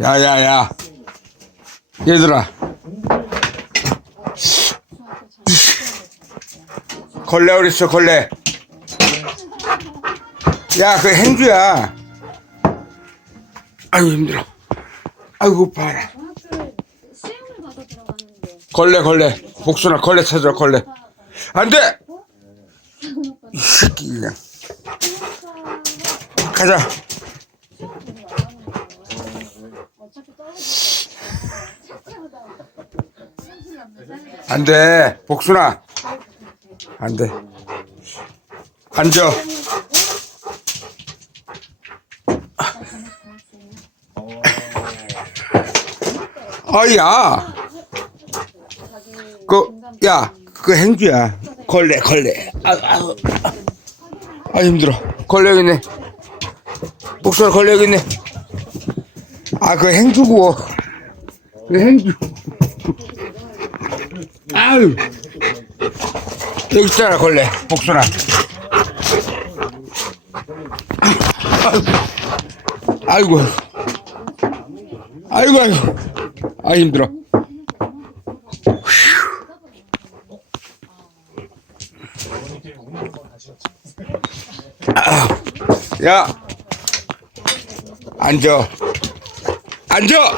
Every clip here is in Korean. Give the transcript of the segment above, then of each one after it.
야야야. 얘들아. 걸레 어딨어 걸레? 야 그 행주야. 아이고 힘들어. 아이고 봐라 걸레 걸레. 복순아 걸레 찾으라 걸레. 안돼! 이 새끼 그냥 가자. 떨어질 안돼. 복순아. 안 돼. 앉아. 아야. 그 야 그 행주야. 걸레 걸레. 아, 아, 아, 아 힘들어. 걸레 있네 여기 있네. 아 그 행주고. 그 행주. 아유. 여기 있잖아 걸레. 복순아 아이고. 아이고 아이고. 아 힘들어. 아, 야 앉아 앉아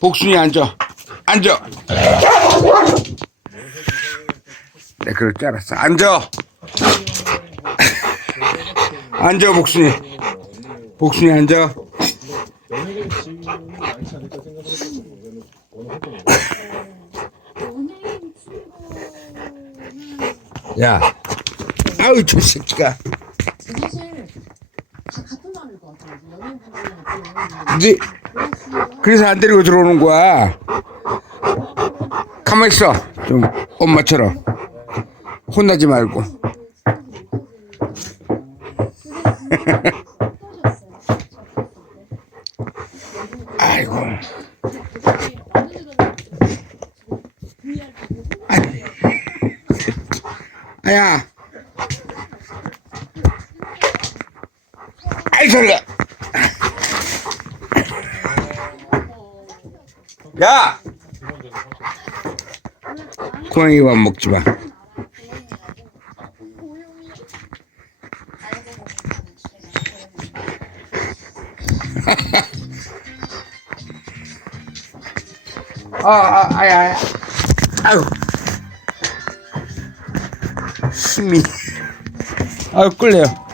복순이 앉아 앉아 네, 그럴 줄 알았어. 앉아. 앉아, 복순이. 복순이 앉아. 야. 아우, 저 새끼가. 이제, 그래서 안 데리고 들어오는 거야. 가만 있어. 좀, 엄마처럼. 혼나지 말고. 아이고. 아야. 아이, 소리야. 야! 고양이 밥 먹지 마. 아, 아, 아야, 아야. 아유. 힘이. 아유, 끌려요.